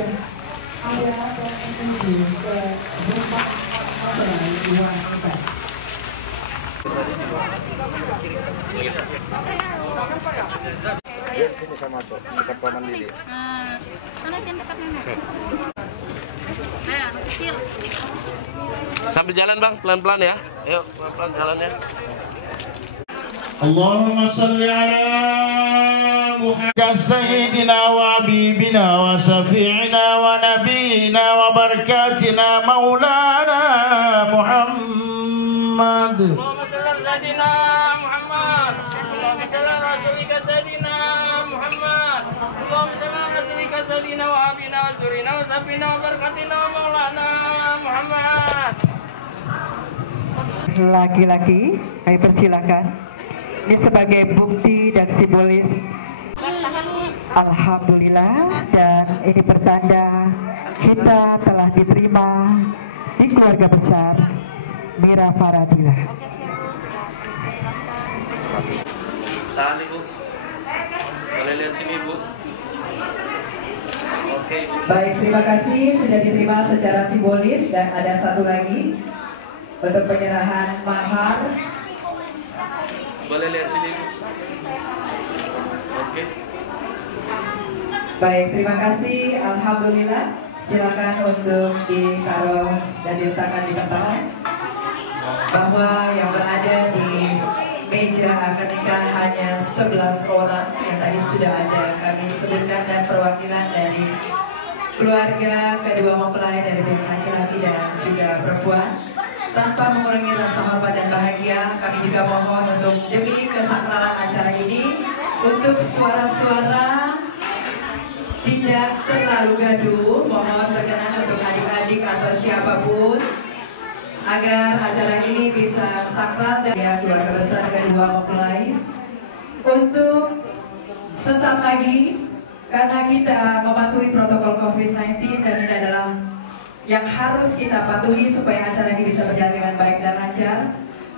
sudah ada menuju ke rumah mempelai wanita. Sini sama tuh, dekat paman Lili. Sana sini dekat nenek. Anak kecil. Sambil jalan bang, pelan-pelan ya. Ayo pelan-pelan jalan ya. Allahumma salli ala Muhammad sayyidina wa habibina wa syafi'ina wa nabiyina wa barakatina maulana Muhammad. Allahumma salli ala sayyidina Muhammad. Allahumma salli ala rasulika sayyidina Muhammad. Allahumma salli ala rasulika sayyidina wa habibina wa zurina wa safina wa barakatina maulana Muhammad. Laki-laki, kami persilakan. Ini sebagai bukti dan simbolis alhamdulillah, dan ini pertanda kita telah diterima di keluarga besar Mira Faradila. Tahan ibu. Boleh lihat sini ibu. Oke ibu. Baik, terima kasih sudah diterima secara simbolis, dan ada satu lagi untuk penyerahan mahar. Boleh lihat sini ibu. Oke. Baik, terima kasih. Alhamdulillah. Silakan untuk ditaruh dan diletakkan di tempat. Bahwa yang berada di meja akad nikah hanya 11 orang yang tadi sudah ada kami sebutkan, dan perwakilan dari keluarga kedua mempelai dari pihak laki-laki dan juga perempuan. Tanpa mengurangi rasa hormat dan bahagia, kami juga mohon untuk demi kesakralan acara ini, untuk suara-suara tidak terlalu gaduh, mohon berkenan untuk adik-adik atau siapapun, agar acara ini bisa sakral dan ya, keluarga besar kedua mempelai. Untuk sesaat lagi, karena kita mematuhi protokol COVID-19, dan ini adalah yang harus kita patuhi supaya acara ini bisa berjalan dengan baik dan lancar.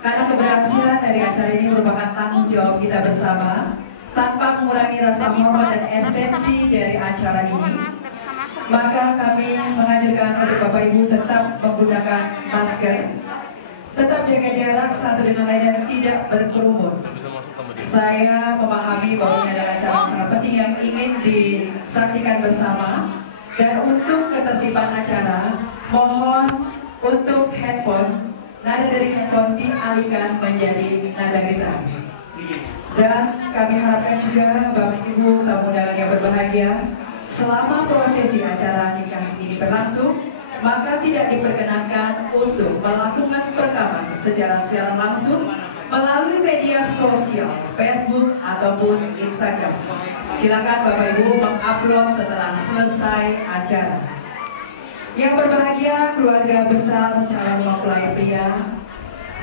Karena keberhasilan dari acara ini merupakan tanggung jawab kita bersama, tanpa mengurangi rasa hormat dan esensi dari acara ini. Maka kami menganjurkan untuk Bapak Ibu tetap menggunakan masker, tetap jaga jarak satu dengan lain, dan tidak berkerumun. Saya memahami bahwa ini adalah acara sangat penting yang ingin disaksikan bersama. Dan untuk ketertiban acara, mohon untuk handphone, nada dari handphone dialihkan menjadi nada gitar. Dan kami harapkan juga Bapak Ibu tamu undangan yang berbahagia, selama prosesi acara nikah ini berlangsung, maka tidak diperkenankan untuk melakukan perekaman secara siaran langsung melalui media sosial, Facebook ataupun Instagram. Silakan Bapak Ibu mengupload setelah selesai acara. Yang berbahagia keluarga besar calon mempelai pria,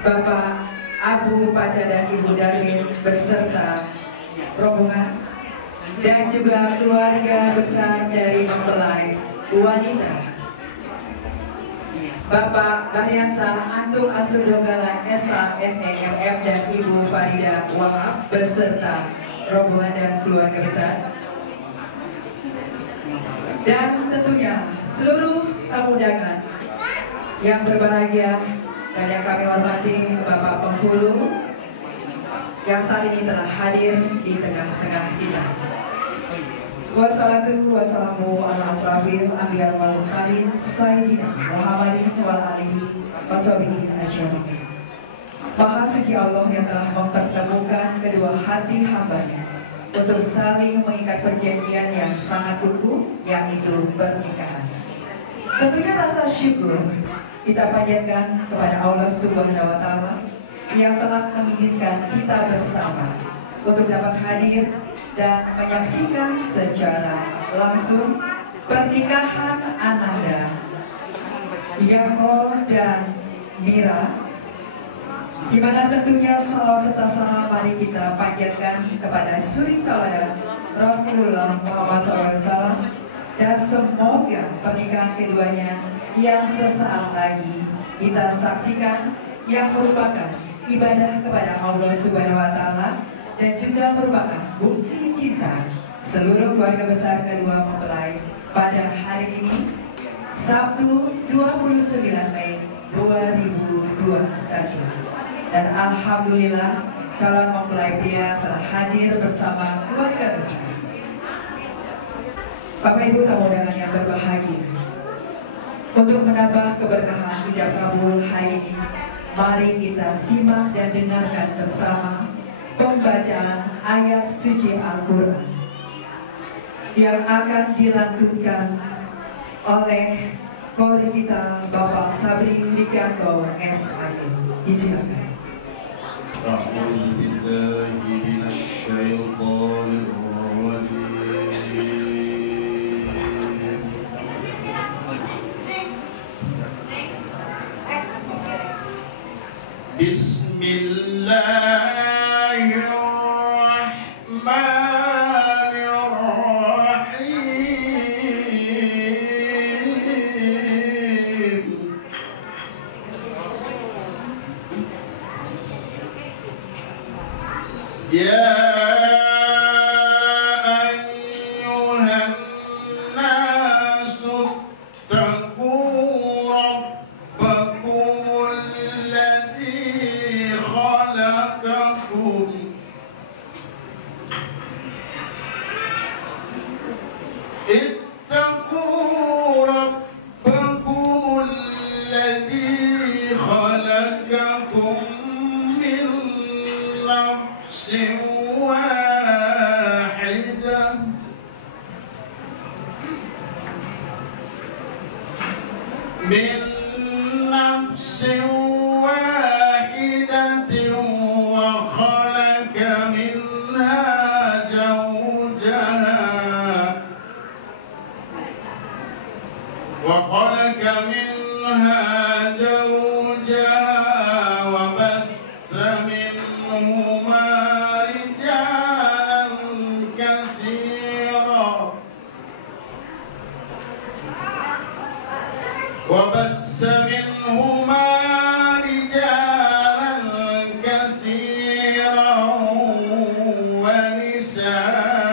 Bapak Abu Paca dan Ibu Darwin beserta rombongan, dan juga keluarga besar dari mempelai wanita, Bapak Baryasa Antum Asur Donggala SA SEMF dan Ibu Farida Wahab beserta rombongan dan keluarga besar, dan tentunya seluruh tamu undangan yang berbahagia dan yang kami hormati, Bapak Penghulu yang saat ini telah hadir di tengah-tengah kita. Wassalatu wassalamu ala asrafil anbiya wal mursalin sayyidina Muhammadin wal alihi washabihi ajmain. Maha suci Allah yang telah mempertemukan kedua hati hambanya untuk saling mengikat perjanjian yang sangat kukuh, yaitu pernikahan. Tentunya rasa syukur kita panjatkan kepada Allah Subhanahu wa Ta'ala yang telah mengizinkan kita bersama untuk dapat hadir dan menyaksikan secara langsung pernikahan Ananda, Yako dan Mira, di mana tentunya salawat serta salam mari kita panjatkan kepada suri tauladan Rasulullah Muhammad SAW, dan semoga pernikahan keduanya yang sesaat lagi kita saksikan, yang merupakan ibadah kepada Allah Subhanahu wa Ta'ala, dan juga merupakan bukti cinta seluruh keluarga besar kedua mempelai pada hari ini, Sabtu 29 Mei 2021. Dan alhamdulillah calon mempelai pria telah hadir bersama keluarga besar. Bapak Ibu tamu undangan yang berbahagia, untuk menambah keberkahan ijab kabul hari ini, mari kita simak dan dengarkan bersama pembacaan ayat suci Al-Quran yang akan dilantunkan oleh Polri kita Bapak Sabri Widianto SAG. Disilakan. A'udzu billahi minasyaitonir rajim. Bismillahirrahmanirrahim. Ya ayyuhan nasu taqu rabbakumul ladzi khalaqakum ittaqu rabbakumul ladzi khalaqakum min nafsin wahidah min nafsin wahidatin wa khalaqa minha zawjaha wa batha minhuma rijalan katsira wa nisaa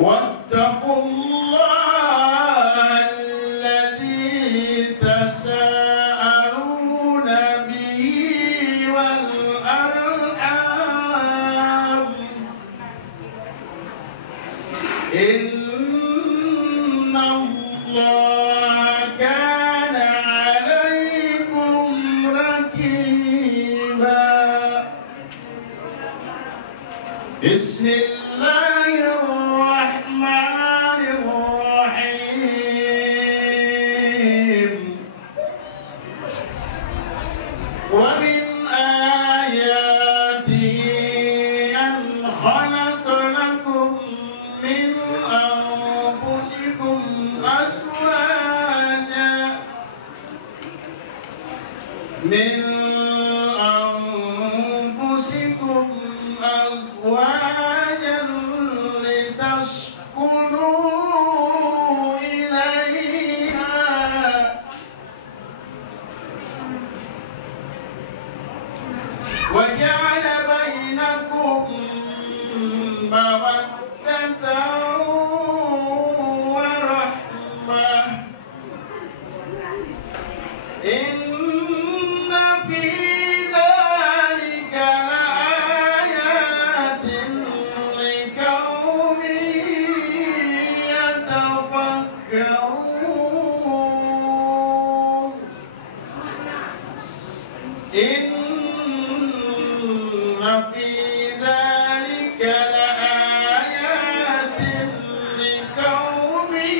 wattaqullaha alladzi tasaaluna bihi wal arham inna Allaha kana 'alaykum raqiba. Bismillahirrahmanirrahim. Wa min ayatihi an khalaqa lakum min anfusikum azwajan litaskunu ilaiha wa ja'ala bainakum mawaddatan wa rahmah. Inna fi dzalika laayatin liqaumin yatafakkarun. Inna fi dzalika laayatin liqaumin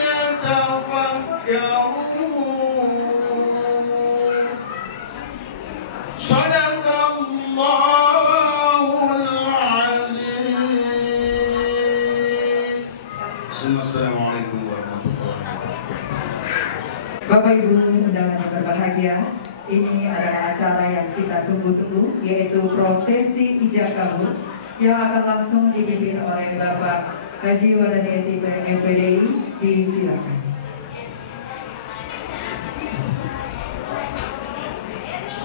yatafakkarun. Shadaqallahul azim. Assalamualaikum warahmatullahi wabarakatuh. Bapak Ibu undangan yang berbahagia, ini adalah acara yang kita tunggu-tunggu, yaitu prosesi ijab kabul yang akan langsung dipimpin oleh Bapak Haji Wardani SIP MPDI. Disilakan.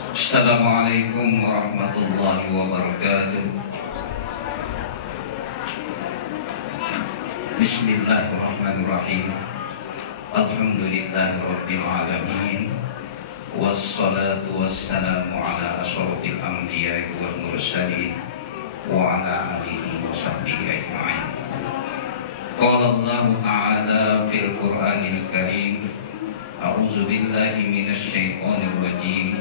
Assalamualaikum warahmatullahi wabarakatuh. Bismillahirrahmanirrahim. Alhamdulillahirabbil alamin. Wassalatu wassalamu ala asyrofil anbiya'i wal mursalin wa ala alihi wa sahbihi ajma'in. Qala Allah ta'ala fil Qur'anil Karim, a'udzu billahi minasy syaithanir rajim.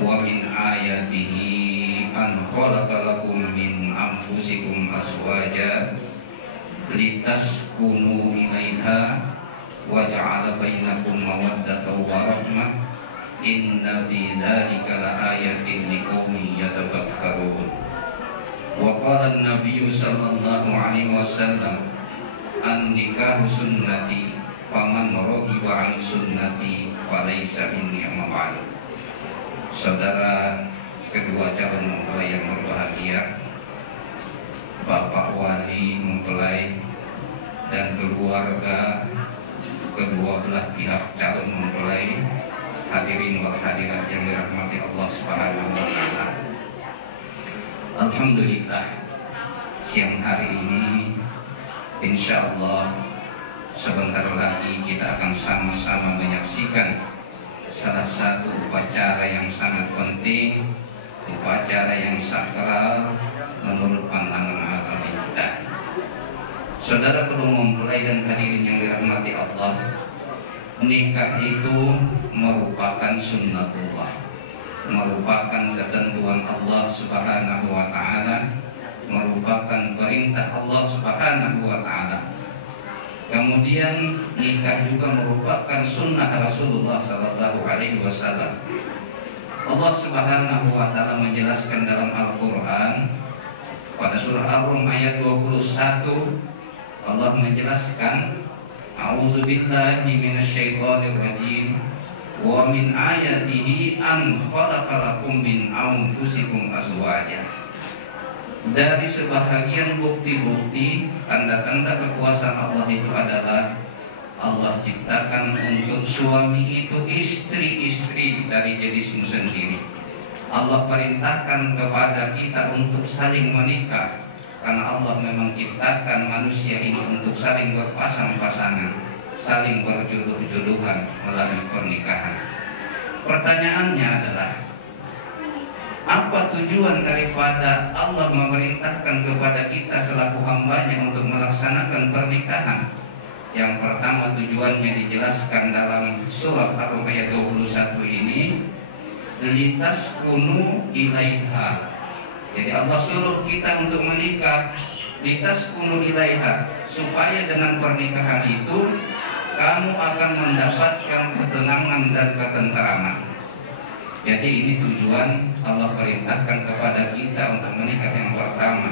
Wa min ayatihi an khalaqa lakum min anfusikum azwaja litaskunu ilaiha wa ja'ala bainakum mawaddatan wa rahmah inna fi dzalika laayatin liqaumin yatafakkarun. Wa qala an-nabiyyu sallallahu alaihi wasallam an-nikahu sunnati faman raghiba an sunnati falaysa minni amma ba'du. Saudara kedua calon mempelai yang berbahagia, Bapak wali mempelai dan keluarga kedua belah pihak calon mempelai, hadirin wal hadirat yang dirahmati Allah Subhanahu wa taala. Alhamdulillah, siang hari ini insya Allah sebentar lagi kita akan sama-sama menyaksikan salah satu upacara yang sangat penting, upacara yang sakral menurut pandangan agama kita. Saudara kedua mempelai dan hadirin yang dirahmati Allah, nikah itu merupakan sunnatullah, merupakan ketentuan Allah Subhanahu wa taala, merupakan perintah Allah Subhanahu wa taala. Kemudian nikah juga merupakan sunnah Rasulullah sallallahu alaihi wasallam. Allah Subhanahu wa taala menjelaskan dalam Al-Qur'an pada surah Ar-Rum ayat 21, Allah menjelaskan, a'udzubillahi minasyaitonir rajim, wa min ayatihi an khalaqalakum min anfusikum azwaja. Dari sebahagian bukti-bukti tanda-tanda kekuasaan Allah itu adalah Allah ciptakan untuk suami itu istri-istri dari jenismu sendiri. Allah perintahkan kepada kita untuk saling menikah karena Allah memang ciptakan manusia ini untuk saling berpasang-pasangan, saling berjodoh-jodohan melalui pernikahan. Pertanyaannya adalah, apa tujuan daripada Allah memerintahkan kepada kita selaku hambanya untuk melaksanakan pernikahan? Yang pertama, tujuannya dijelaskan dalam surah Ar-Rum ayat 21 ini, litaskunu ilaiha. Jadi Allah suruh kita untuk menikah, litaskunu ilaiha, supaya dengan pernikahan itu kamu akan mendapatkan ketenangan dan ketenteraman. Jadi ini tujuan Allah perintahkan kepada kita untuk menikah yang pertama.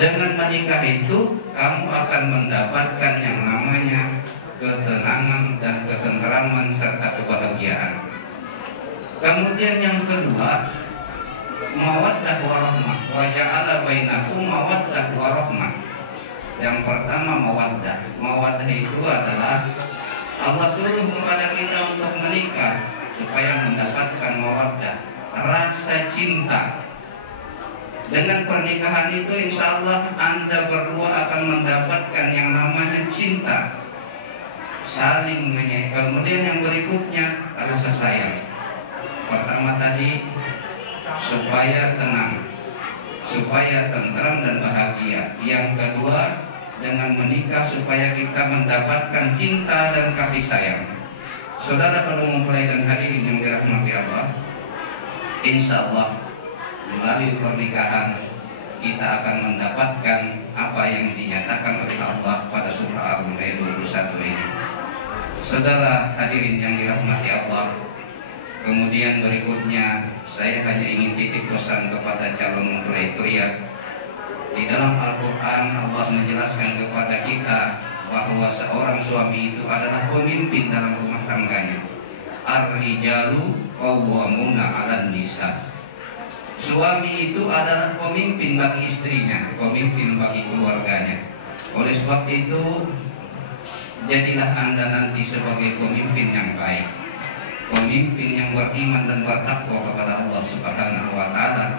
Dengan menikah itu kamu akan mendapatkan yang namanya ketenangan dan ketenteraman serta kebahagiaan. Kemudian yang kedua, mawaddah warahmah, wa ja'ala bainakum mawaddah warahmah. Yang pertama mawaddah. Mawaddah itu adalah Allah suruh kepada kita untuk menikah supaya mendapatkan mawaddah, rasa cinta. Dengan pernikahan itu insya Allah Anda berdua akan mendapatkan yang namanya cinta, saling menyayangi. Kemudian yang berikutnya rasa sayang. Pertama tadi supaya tenang, supaya tenteram dan bahagia. Yang kedua dengan menikah supaya kita mendapatkan cinta dan kasih sayang. Saudara kalau mempelai dan hadirin yang dirahmati Allah, insya Allah melalui pernikahan kita akan mendapatkan apa yang dinyatakan oleh Allah pada surah Ar-Rum ayat 21 ini. Saudara hadirin yang dirahmati Allah, kemudian berikutnya saya hanya ingin titip pesan kepada calon mempelai pria. Di dalam Al-Quran Allah menjelaskan kepada kita bahwa seorang suami itu adalah pemimpin dalam rumah tangganya. Ar-rijalu qawwamuna 'alan nisa. Suami itu adalah pemimpin bagi istrinya, pemimpin bagi keluarganya. Oleh sebab itu, jadilah Anda nanti sebagai pemimpin yang baik, pemimpin yang beriman dan bertakwa kepada Allah Subhanahu wa taala,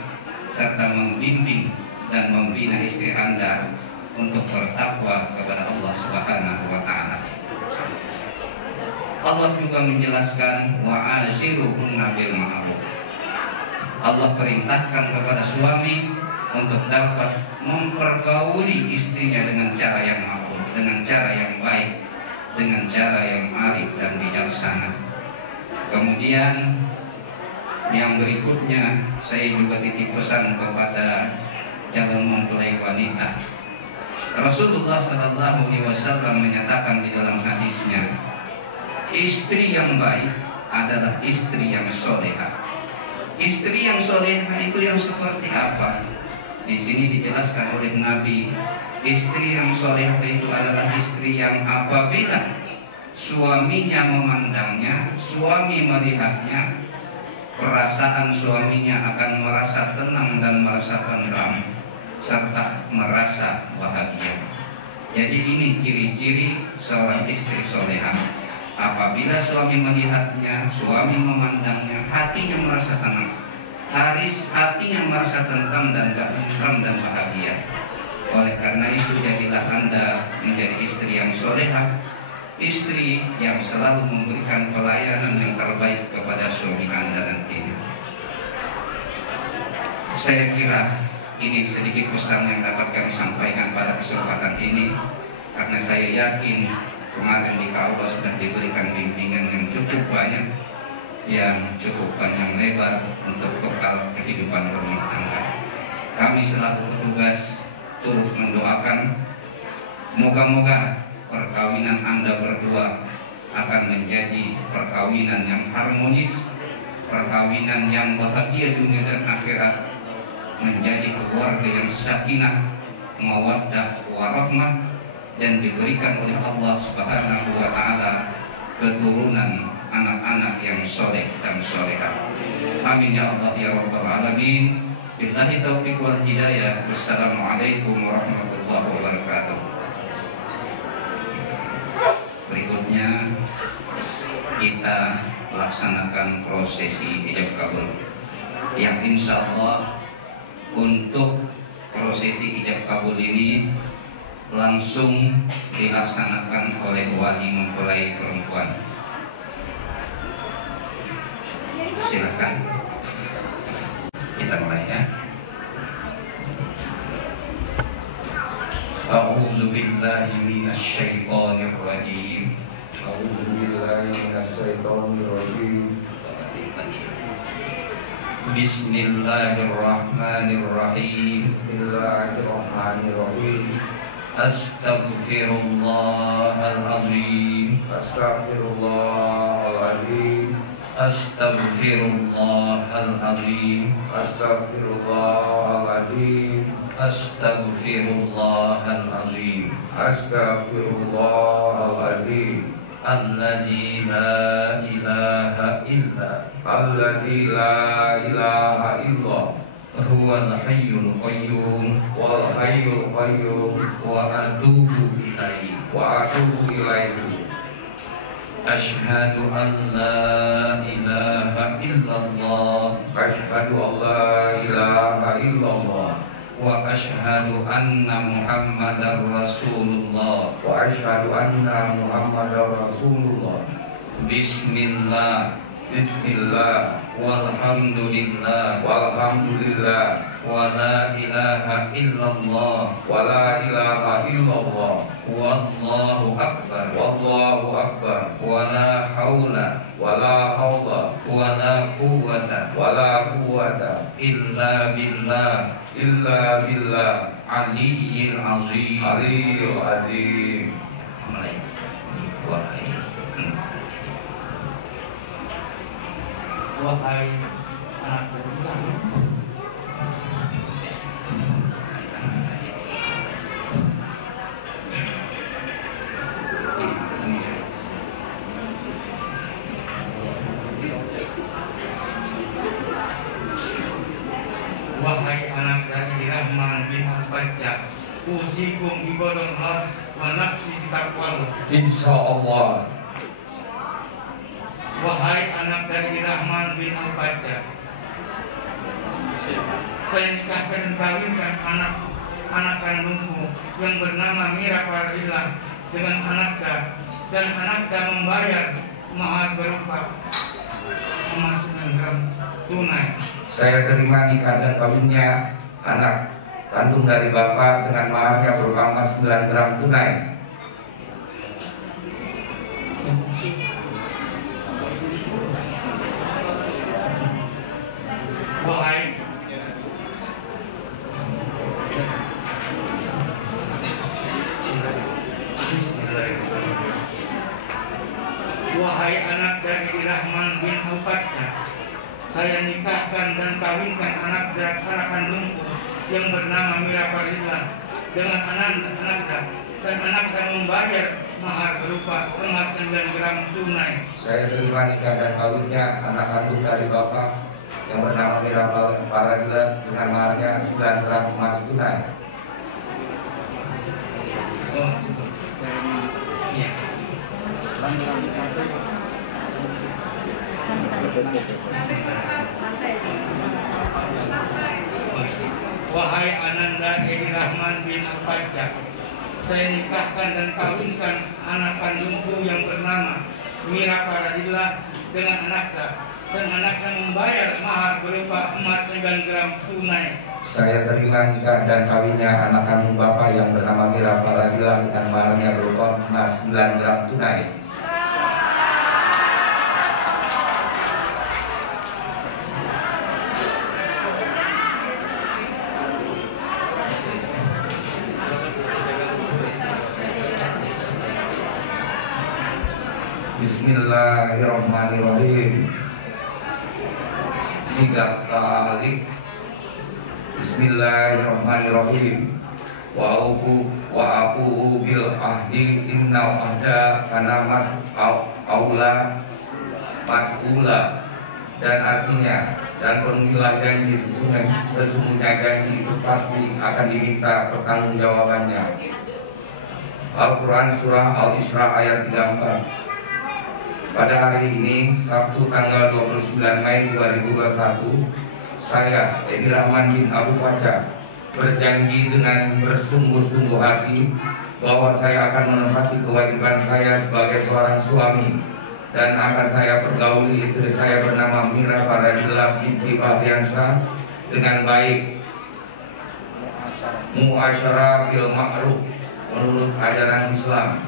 serta membimbing dan membina istri Anda untuk bertakwa kepada Allah Subhanahu wa taala. Allah juga menjelaskan wa ashiruhunna bil ma'ruf. Allah perintahkan kepada suami untuk dapat mempergauli istrinya dengan cara yang ma'ruf, dengan cara yang baik, dengan cara yang arif dan bijaksana. Kemudian yang berikutnya saya juga titip pesan kepada calon mempelai wanita. Rasulullah sallallahu alaihi wasallam menyatakan di dalam hadisnya, istri yang baik adalah istri yang soleha. Istri yang soleha itu yang seperti apa? Di sini dijelaskan oleh Nabi, istri yang soleha itu adalah istri yang apabila suaminya memandangnya, suami melihatnya, perasaan suaminya akan merasa tenang dan merasa tentram serta merasa bahagia. Jadi ini ciri-ciri seorang istri soleha. Apabila suami melihatnya, suami memandangnya, hatinya merasa tenang, hatinya merasa tentram dan bahagia. Oleh karena itu jadilah Anda menjadi istri yang soleha, istri yang selalu memberikan pelayanan yang terbaik kepada suami Anda nantinya. Saya kira ini sedikit pesan yang dapat kami sampaikan pada kesempatan ini, karena saya yakin kemarin di Kaaba sudah diberikan bimbingan yang cukup banyak, yang cukup panjang lebar untuk bekal kehidupan rumah tangga. Kami selaku petugas turut mendoakan moga-moga perkawinan Anda berdua akan menjadi perkawinan yang harmonis, perkawinan yang bahagia dunia dan akhirat, menjadi keluarga yang sakinah, mawaddah, warahmah, dan diberikan oleh Allah Subhanahu wa taala keturunan anak-anak yang soleh dan solehah. Amin ya Allah ya rabbal alamin. Billahi taufiq wal hidayah. Wassalamualaikum warahmatullahi wabarakatuh. Berikutnya kita laksanakan prosesi ijab kabul yang insya Allah untuk prosesi ijab kabul ini langsung dilaksanakan oleh wali mempelai perempuan. Silakan kita mulai ya. A'udzu billahi minasy syaithanir rajim. A'udzu billahi minasyaitonir rajim. Bismillahirrahmanirrahim. Bismillahirrahmanirrahim. Astaghfirullahalazim. Astaghfirullahalazim. Astaghfirullahalazim. Astaghfirullahalazim. Astaghfirullahalazim. Astaghfirullahalazim. Allazi la ilaha illa. Allazi la ilaha illa. Huwal hayyul qayyum. Wal hayyul qayyum. Wa atubu ilaihi. Wa atubu ilaihi. Asyhadu an la ilaha illallah. Asyhadu an la ilaha illallah. Wa asyhadu anna Muhammadar Rasulullah. Wa asyhadu anna Muhammadar Rasulullah. Bismillah. Bismillah. Walhamdulillah. Walhamdulillah. Wa la ilaha illallah. Wa la ilaha illallah. Wallahu akbar. Wallahu akbar. Wa la haula. Wa la hawla. Wa la quwwata. Wa la quwwata. Illa billah. Illa billah. Aliyyil azim. Aliyyil azim. Wahai anak beriman, wahai anak dari Rahman bin Al-Bajjah, usikum ibadallah wa nafsi bitaqwallah. Insyaallah. Wahai anak dari Rahman bin Al-Bajjah, saya nikahkan dan kawinkan anak anak kandungku yang bernama Mira Faridillah dengan anaknya, dan anaknya membayar mahar berupa emas 9 gram tunai. Saya terima nikah dan kawinnya anak kandung dari Bapak dengan maharnya berupa emas 9 gram tunai. Wahai anak dari Rahman bin Al-Fatah, saya nikahkan dan kawinkan anak kandungku yang bernama Mira Faridillah dengan anaknya, dan anaknya membayar mahar berupa emas 9 gram tunai. Saya terima nikah dan kawinnya anak kandung dari Bapak yang bernama Mira Faridillah dengan maharnya 9 gram emas tunai. Oh, iya. Wahai Ananda Edi Rahman bin Al-Fatah, saya nikahkan dan kawinkan anak kandungku yang bernama Mira Faridillah dengan anaknya, dan anaknya membayar mahar berupa emas 9 gram tunai. Saya terima nikah dan kawinnya anak kandung Bapak yang bernama Mira Faridillah dengan maharnya berupa emas 9 gram tunai. Bismillahirrahmanirrahim. Sigap talik. Bismillahirrahmanirrahim. Wa aku bil ahdi innal ahda kana aula mas'ula. Dan artinya, dan penuhilah janji, sesungguhnya janji itu pasti akan diminta pertanggungjawabannya. Al-Quran Surah Al-Isra ayat 34. Pada hari ini, Sabtu tanggal 29 Mei 2021, saya, Edi Rahman bin Abu Paca, berjanji dengan bersungguh-sungguh hati bahwa saya akan menepati kewajiban saya sebagai seorang suami dan akan saya pergauli istri saya bernama Mira Faridillah binti Bahriansyah dengan baik, muasyarah bil ma'ruf, menurut ajaran Islam.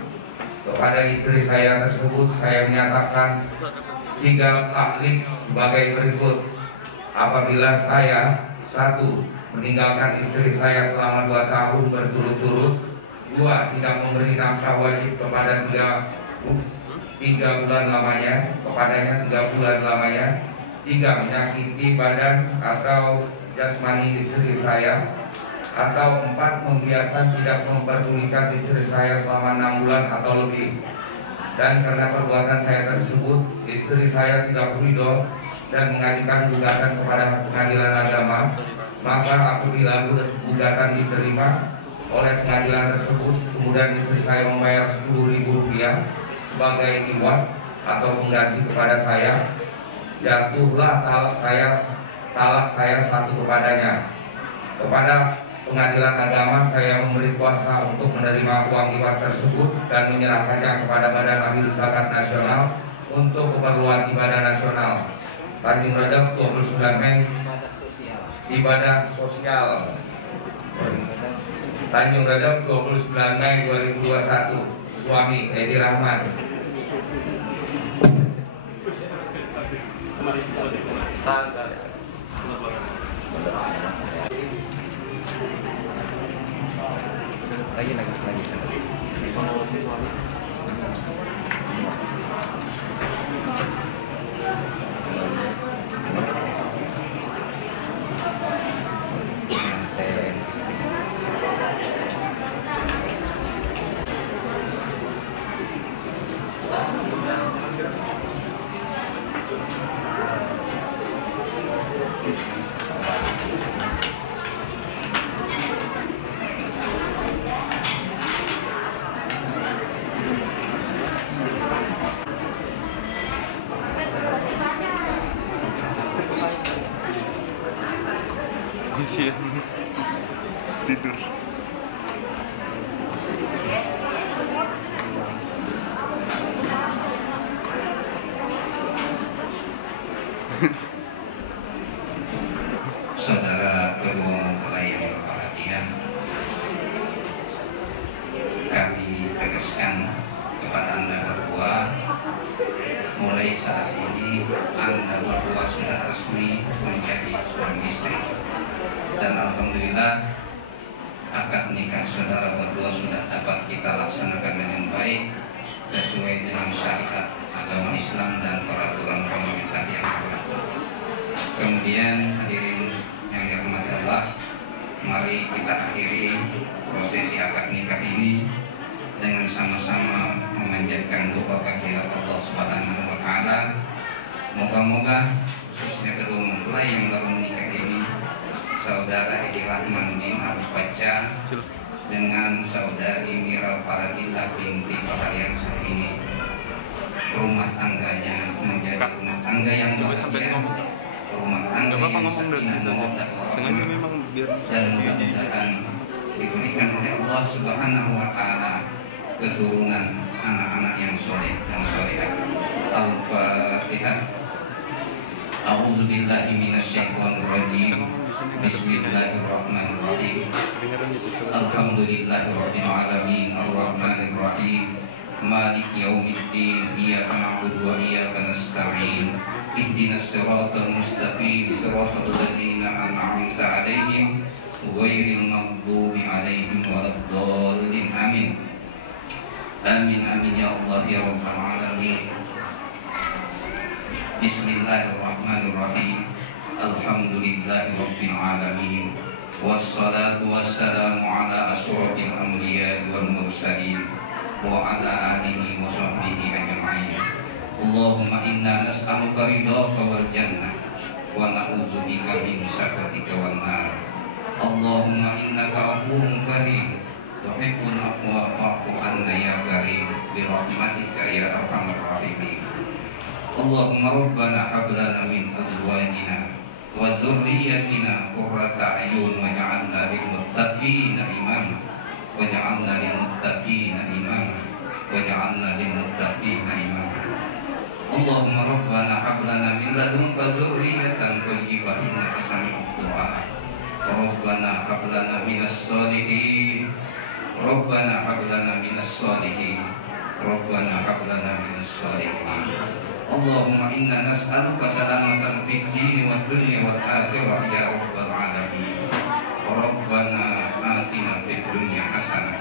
Kepada istri saya tersebut saya menyatakan sigap taklid sebagai berikut. Apabila saya 1. meninggalkan istri saya selama 2 tahun berturut-turut, 2. tidak memberi nafkah wajib kepada 3 bulan lamanya, kepadanya 3 bulan lamanya, 3. menyakiti badan atau jasmani istri saya, atau 4. membiarkan tidak memperdulikan istri saya selama 6 bulan atau lebih. Dan karena perbuatan saya tersebut, istri saya tidak ridho dan mengajukan gugatan kepada pengadilan agama, maka apabila gugatan diterima oleh pengadilan tersebut, kemudian istri saya membayar Rp10.000 sebagai iwat atau pengganti kepada saya, jatuhlah talak saya 1 kepadanya. Kepada pengadilan agama saya memberi kuasa untuk menerima uang iwat tersebut dan menyerahkannya kepada Badan Amil Zakat Nasional untuk keperluan ibadah nasional. Tanjung Redap 29 Mei ibadah sosial. Tanjung Redap 29 Mei 2021. Suami Edi Rahman. Lagi. kami tegaskan kepada Anda berdua, mulai saat ini Anda berdua sudah resmi menjadi suami istri, dan alhamdulillah akad nikah saudara berdua sudah dapat kita laksanakan dengan baik sesuai dengan syariat agama Islam dan peraturan pemerintah yang berlaku. Kemudian hadirin yang dirahmati Allah, mari kita akhiri prosesi akad nikah ini dengan sama-sama memanjatkan doa kehadirat Allah Subhanahu wa taala. Moga-moga khususnya kedua mempelai yang baru menikah ini, Saudara Edi Rahman bin Al-Baca dengan Saudari Mira Faradila binti Fahriansyah ini, rumah tangganya menjadi rumah tangga yang bahagia, rumah tangga yang sakinah mawaddah warahmah, dan mudah-mudahan diberikan oleh Allah Subhanahu wa taala keturunan anak-anak yang soleh dan solehah. Al-Fatihah. A'udzu billahi minasyaitonir rajim. Bismillahirrahmanirrahim. Alhamdulillahirabbil alamin, arrahmanir rahim, maliki yaumiddin, iyyaka na'budu wa iyyaka nasta'in. Ihdinas siratal mustaqim, siratal ladzina an'amta 'alaihim ghairil maghdubi 'alaihim waladdallin. Amin. Amin amin ya Allah ya rabbal alamin. Bismillahirrahmanirrahim. Alhamdulillahirabbil alamin. Wassalatu wassalamu ala asyrofil anbiya'i wal mursalin wa ala alihi wa sahbihi ajma'in. Allahumma inna nas'aluka ridhaka wal jannah wa na'udzubika min sakhatika wan nar. Allahumma innaka afuwwun karim tuhibbul afwa fa'fu anna ya karim bi rahmatika ya arhamar rahimin. Allahumma rabbana hab lana min azwajina wa dzurriyyatina qurrata a'yun waj'alna lil muttaqina imama waj'alna lil muttaqina imama waj'alna lil muttaqina imama. Allahumma rabbana hab lana min ladunka dzurriyyatan thayyibah innaka sami'ud du'a. Rabbana hab lana minas sholihin. Rabbana hab lana minas sholihin. Rabbana hab lana minas sholihin. Allahumma inna nas'aluka salamatan fid din wad dunya wal akhirah ya rabbal alamin. Rabbana atina fid dunya hasanah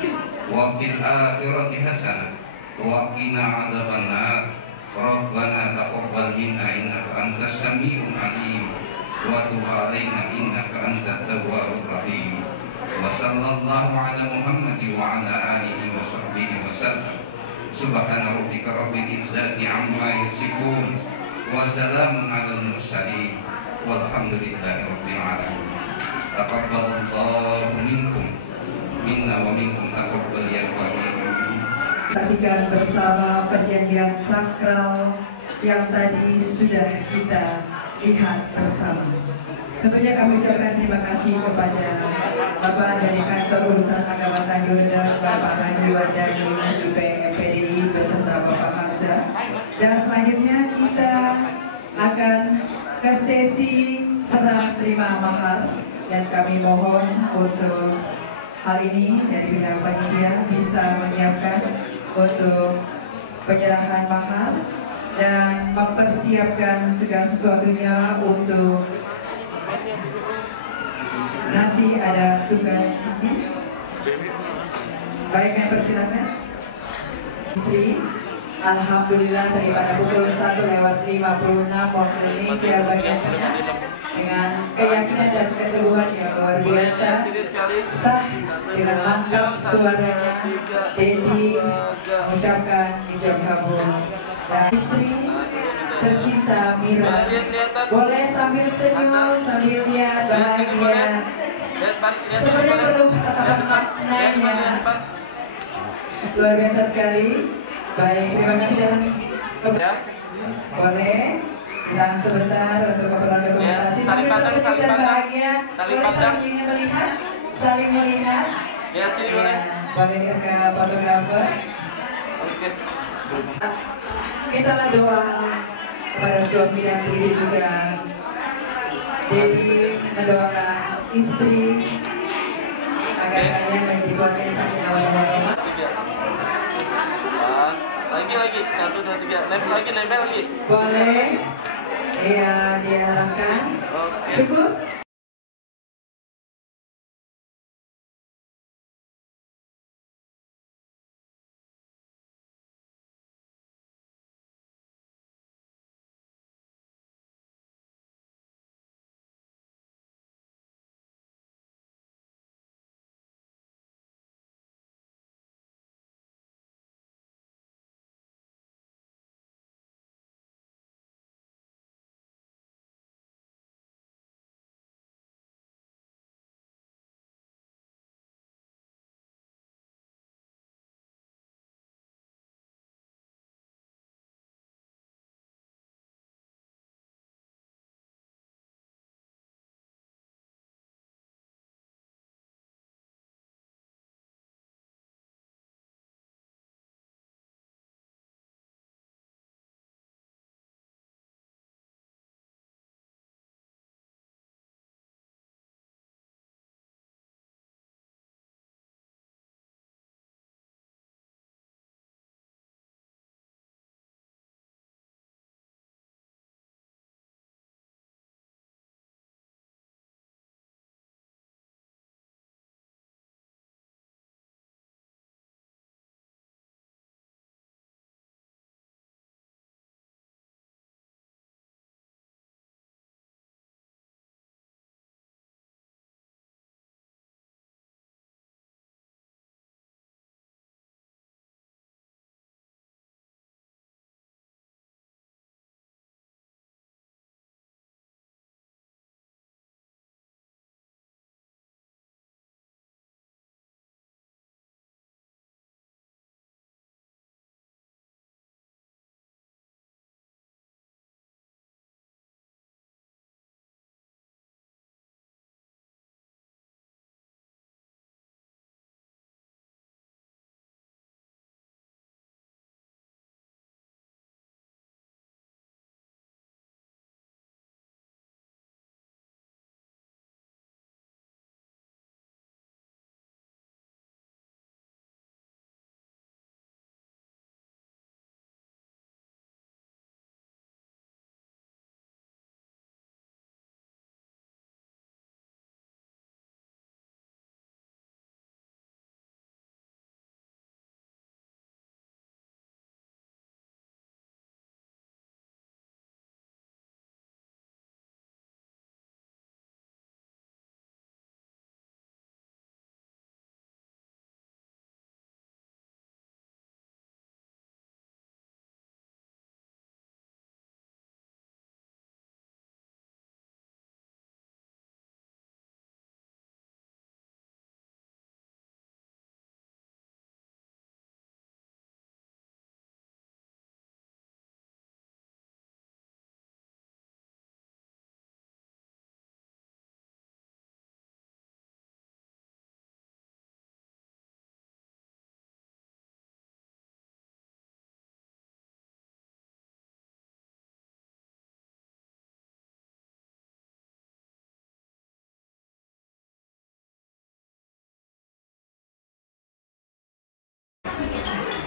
wa fil akhirati hasanah wa qina adzabannar. Rabbana taqabbal minna innaka antas samiul alim wa tub 'alaina innaka antat tawwabur rahim. Wa sallallahu ala Muhammad wa ala alihi wa sahbihi wa sallam. Subhana rabbika rabbil izzati amma yasifun wa salamun 'alal mursalin walhamdulillahi rabbil alamin. Taqabbalallahu minkum minna wa minkum taqabbal ya rahim. Saksikan bersama perjanjian sakral yang tadi sudah kita lihat bersama. Tentunya kami ucapkan terima kasih kepada Bapak dari Kantor Urusan Agama Tanjung Redang, Bapak Haji Wadani IPMPDI beserta Bapak Hamzah. Dan selanjutnya kita akan ke sesi serah terima mahar, dan kami mohon untuk hal ini dari pihak panitia bisa menyiapkan untuk penyerahan mahar dan mempersiapkan segala sesuatunya untuk nanti ada tugas cincin. Baik, yang persilakan. Istri, alhamdulillah daripada pukul 1:56 waktu Indonesia bagian tengah dengan keyakinan dan keteguhan yang luar biasa, sah dengan mantap suaranya, Dedi mengucapkan ijab kabul. Dan istri tercinta Mira, boleh sambil senyum, sambil lihat bahagia, seperti penuh tatapan maknanya. Luar biasa sekali. Baik, terima kasih dan boleh hilang sebentar untuk keperluan dokumentasi sambil tersenyum dan bahagia. Boleh saling melihat, saling melihat. Ya, boleh lihat ke fotografer. Mintalah doa kepada suami dan diri juga. Dedi mendoakan istri agar kalian menjadi keluarga yang sakinah mawaddah warahmah. Lagi. 1, 2, 3. Nempel lagi. Boleh. Iya, diarahkan. Oke. Cukup.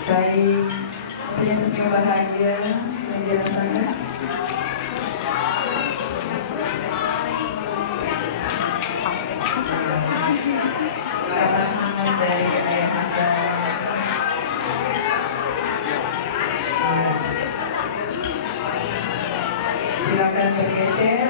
Baik, punya senyum bahagia yang dirasakan. Kata hangat dari ayah anda. Silakan bergeser.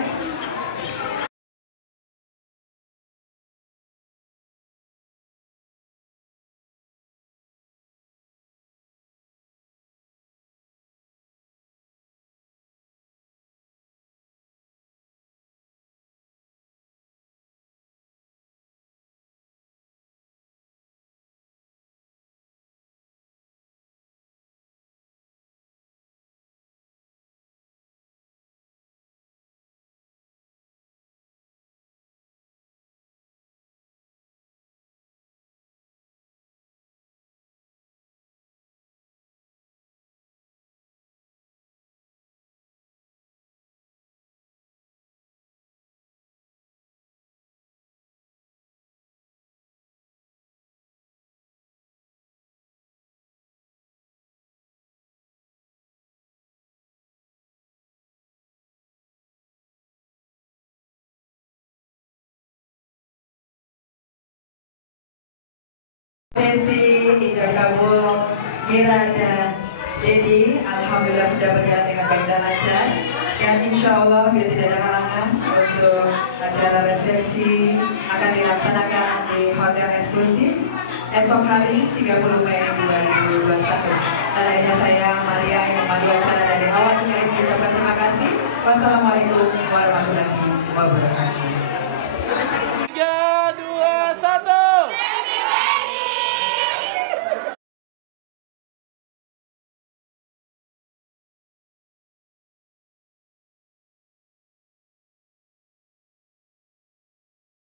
Sesi ijab kabul Mira dan Dedi alhamdulillah sudah berjalan dengan baik dan lancar. Dan insya Allah bila tidak ada halangan untuk acara resepsi akan dilaksanakan di hotel eksklusif esok hari 30 Mei 2021. Dan akhirnya saya Maria yang memandu acara dari awal hingga akhir mengucapkan terima kasih. Wassalamualaikum warahmatullahi wabarakatuh.